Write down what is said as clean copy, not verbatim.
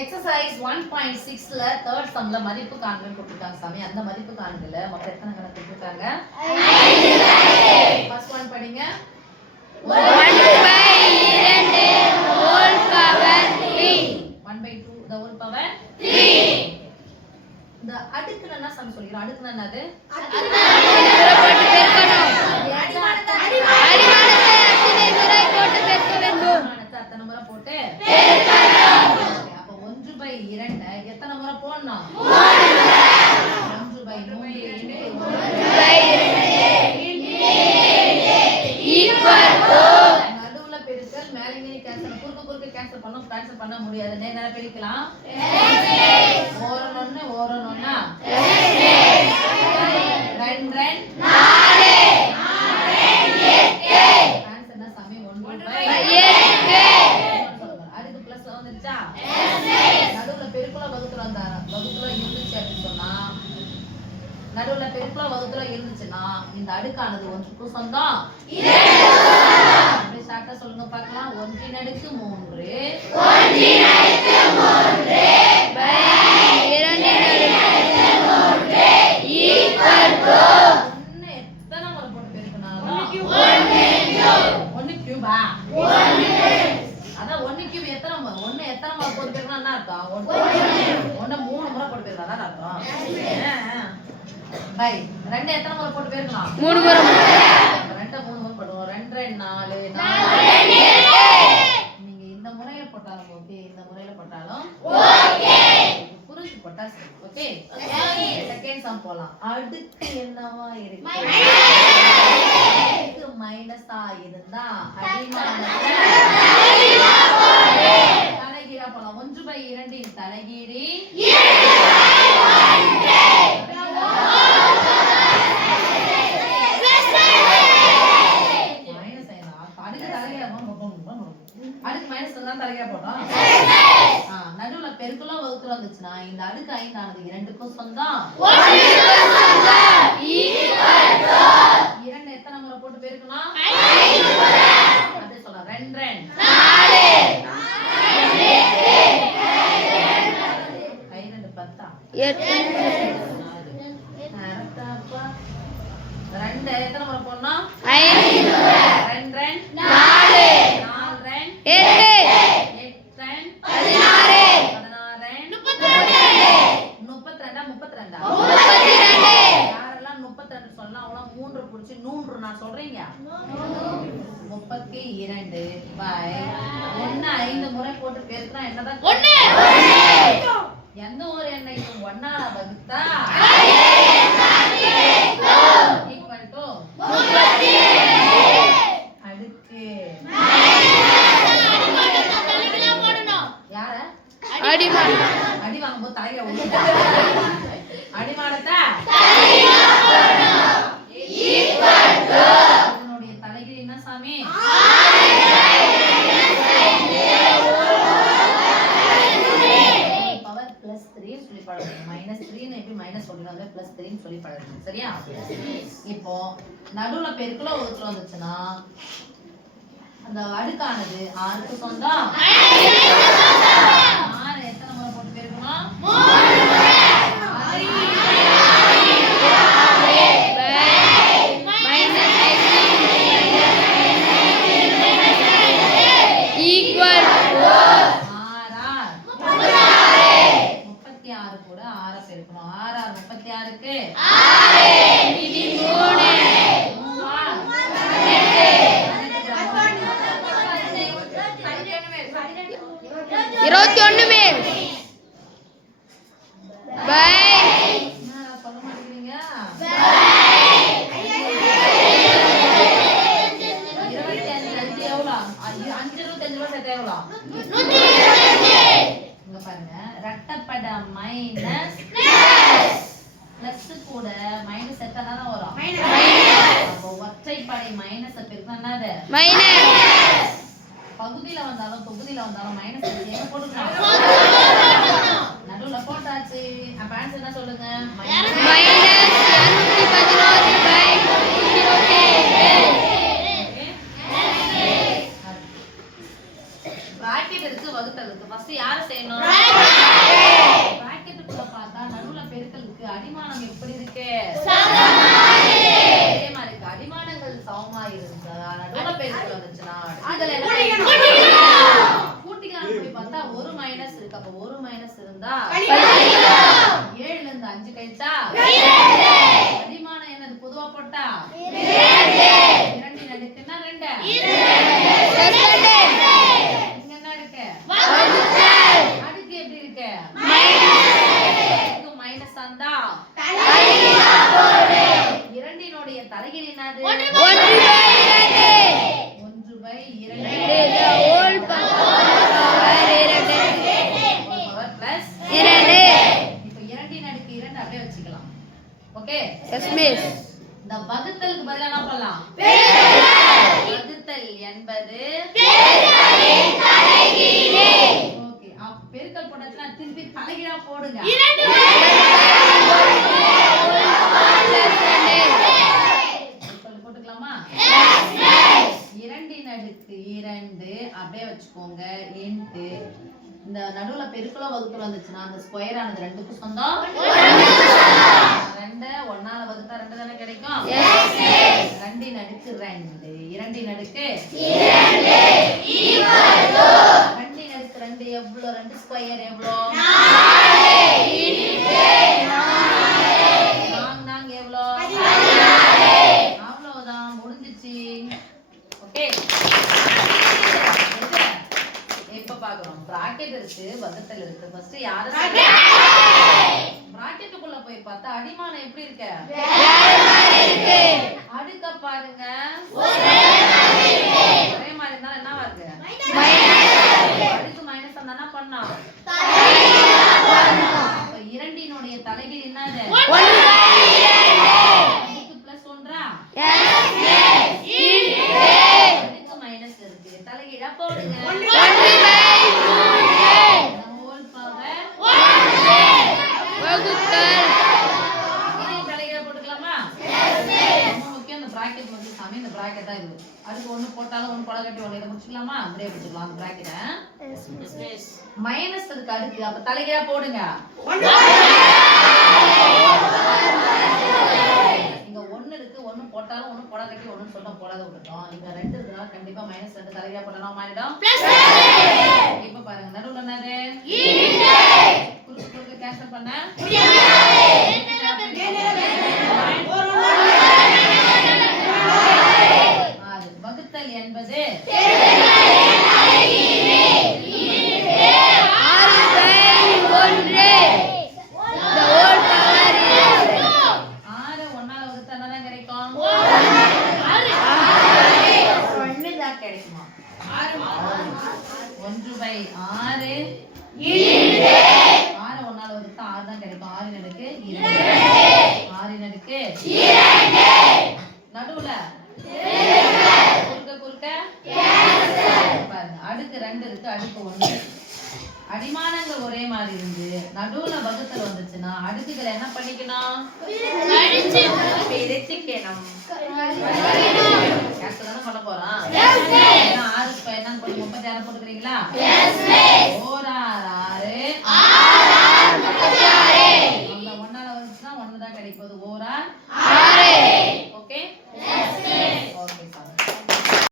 Exercise 1.6ல third சம்ல மதிப்பு காண்கன்னு கொடுத்திருக்காங்க சாமி. அந்த மதிப்பு காண்கல மொத்தம் எத்தனை கணக்கு கொடுத்திருக்காங்க? 5. ஃபர்ஸ்ட் ஒன் படிங்க. 1/2 whole power 3. 1/2 the whole power 3. இந்த அடுக்குனா என்ன சாமி சொல்றீங்க? அடுக்குனா என்னது? போட்டு பெருக்கணும். அடிமானத்தை அத்தனை முறை போட்டு பெருக்க வேண்டும். அடிமானத்தை அத்தனை முறை போட்டு பெருக்கணும். அப்ப 1/2 எத்தனை முறை போடணும்? 1/3 நடுவுல பெருக்கல் மேலே மீறி கேன்சல் குறுக்கு கேன்சல் பண்ண முடியாது. நேரா பிரிக்கலாம். ஓரனொன்னு ஓரனொன்னா 2 4 ஆன்சர் என்ன சாமி? 1/8. அதுக்கு பிளஸ் வந்துருச்சா? நடுவுல பெருக்குல வகுத்துல இருந்துச்சு அப்படின்னு சொன்னா நடுவுல பெருக்குல வகுத்துல இருந்துச்சுன்னா இந்த அடுக்கானது ஒன்றுக்கு சொந்தம். அப்படியே ஷார்ட்டா சொல்லுங்க பார்க்கலாம். 1 அடுக்கு 3 எத்தனை முறை போட்டு பெருக்கினாலும் 1 கியூபா? அதான் 1 கியூப் எத்தனை முறை போட்டு பெருக்கினா என்ன அர்த்தம்? 1 3 முறை போட்டு பெருக்கினா தான் அர்த்தம். பை 2 எத்தனை முறை போட்டு பெருக்கலாம்? 3 முறை. 2 3 முறை போடுவோம். 2 4 நீங்க இந்த முறையில போட்டாலும் ஓகே, இந்த முறையில போட்டாலும் ஓகே. புரிஞ்சு போட்டா சரி. ஓகே. செகண்ட் சம் போலாம். அடுக்கு என்னவா இருக்கு? அடுக்கு மைனஸா இருந்தா அடிமானத்தை தலைகீழா போலாம். 1/2 இன் தலைகீழி அடுக்கு மைனஸ் தான் தலைகீழா போட்டோம். நடுவுல பெருக்குல வகுத்துல வந்துச்சுன்னா இந்த அடுக்கு 5 ஆனது 2க்கும் சொந்தம். 2 எத்தனை முறை போட்டு பெருக்கணும்? 5 முறை. அப்படியே சொல்லலாம். 2 4 5 2 10 8 கரெக்டாப்பா. 2 எத்தனை முறை போடணும்? 5 முறை. 2 4 4 8 யாரெல்லாம் 32 சொல்லலாம்? அவங்கள 3 புடிச்சு 100 நான் சொல்றீங்க. 32 பை 1 5 முறை போட்டு பெருக்கினா என்னதான்? 1 எந்த ஒரு எண்ணையும் 1 ஆல வகுத்தா ஈக்குவல் டு 32 அடுக்கு. யார அடி வாங்கும்போது தலையில அடிமானத்தை இதனுடைய தலைகீழ் என்ன சாமி? பவர் +3 சொல்லி பழகுங்க. -3 எப்படி மைனஸ் சொல்லிடுவாங்க, +3 சொல்லி பழகுங்க. சரியா? இப்போ நடுவுல பெருக்குல ஒருத்தர் வந்துச்சுன்னா அந்த அடுக்கானது 6க்கு சொந்தம். 6 எத்தனை முறை போட்டு பெருக்கணும்? 3 முறை. கூட 6 பெருக்கணும். 6 36க்கு 21 மேல் பை சொல்ல மாட்டேங்கிறீங்க. 25 எவ்வளோ? 5 ரூபாய் சேர்த்தா எவ்வளோ? 125. இங்க பாருங்க, ரெட்டப்பட மைனஸ் பிளஸ் கூட மைனஸ் எத்தனை தான் வரும்? அப்போ ஒற்றைப்படை மைனஸ் பெருக்கினா என்னது? மைனஸ். பகுதியில வந்தாலும் தொகுதியில வந்தாலும் மைனஸ் எங்க போட்டுக்கலாம்? நடுவுல போட்டாச்சு. அப்ப ஆன்சர் என்ன சொல்லுங்க? பிராக்கெட் இருக்கு, வகுத்தல் இருக்கு. ஃபர்ஸ்ட் யாரை செய்யணும்? பெருக்கல் வந்துச்சுன்னா கூட்டிக்கலாம் போய் பார்த்தா ஒரு மைனஸ் இருக்கு. அப்ப ஒரு மைனஸ் இருந்தா 7ல இருந்து 5 கழிச்சா அடிமானம் என்னது பொதுவா போட்டா 2 நடுக்குன்னா 2 இங்க என்ன இருக்கு அடுக்கு எப்படி இருக்கு மைனஸ் ஆந்தா இரண்டினுடைய தலைகீழ் என்னது 1/2 அப்படியே வச்சுக்கலாம். ஓகே இந்த வகுத்தலுக்கு பதிலா என்ன பண்ணலாம் வகுத்தல் என்பது ஓகே அப்ப பெருக்கல் போட்டாச்சுன்னா திருப்பி தலைகீழா போடுங்க. போட்டுக்கலாமா 2/2 அப்படியே வச்சுக்கோங்க. இன்ட்டு இந்த நடுவுல பெருக்கலோ வகுத்தலோ வந்துச்சுன்னா அந்த ஸ்கொயர் ஆனது 2க்கும் சொந்தம் 2 1ஆல வகுத்தா 2 தானே கிடைக்கும். 2/2 2 2 எவ்வளோ 2 ஸ்கொயர் எவ்வளோ 4 எவ்வளோ அவ்வளவுதான் முடிஞ்சிச்சு. ஓகே இப்ப பாக்குறோம் பிராக்கெட் இருக்கு வகுத்தல் இருக்கு. ஃபர்ஸ்ட் யார பிராக்கெட்டுக்குள்ள போய் பார்த்தா அடிமானம் எப்படி இருக்கு அடுக்க பாருங்க ஒரே மாதிரி இருந்தா என்னவா இருக்கு அடுக்கு மைனஸ் இருந்தா என்ன பண்ணோம் அப்ப இரண்டினுடைய தலைகீழ் என்னது அடுக்கு பிளஸ் 1 அடுக்கு மைனஸ் இருக்கு தலைகீழா போடுங்க அதுக்கு ஒண்ணு போட்டாலும் ஒண்ணு கொலை கட்டி ஒண்ணு இதை முடிச்சுக்கலாமா அப்படியே முடிச்சுக்கலாம். அந்த பிராக்கெட்டை மைனஸ் இருக்கு அடுக்கு அப்ப தலைகீழா போடுங்க. இங்க 1 இருக்கு ஒண்ணு போட்டாலும் ஒண்ணு கொலை கட்டி ஒண்ணு சொன்னா போடாத விட்டுட்டோம். இங்க 2 இருக்குன்னா கண்டிப்பா மைனஸ் 2 தலைகீழா போடணும் மாறிடும். இப்ப பாருங்க நடுவுல என்னது குறுக்கு கேன்சல் பண்ண வகுத்தல் என்பது 6 1ஆல வகுத்தா என்ன கிடைக்கும் 1 தான் கிடைக்குமா 1/6 6 1ஆல வகுத்தா 6 தான் கிடைக்கும். 6 நடுக்கு 2 நடுவுல குறுக்க பாருங்க அடுக்கு 2 இருக்கு அடுக்கு 1 அடிமானங்கள் ஒரே மாதிரி இருந்து நடுவுல வகுத்தல் வந்துச்சுன்னா அடுக்குகளை என்ன பண்ணிக்கணும் பிரிச்சுக்கணும். கேன்சல் தானே பண்ண போறோம். 6 என்னன்னு போட்டு 36 போட்டுக்கிறீங்களா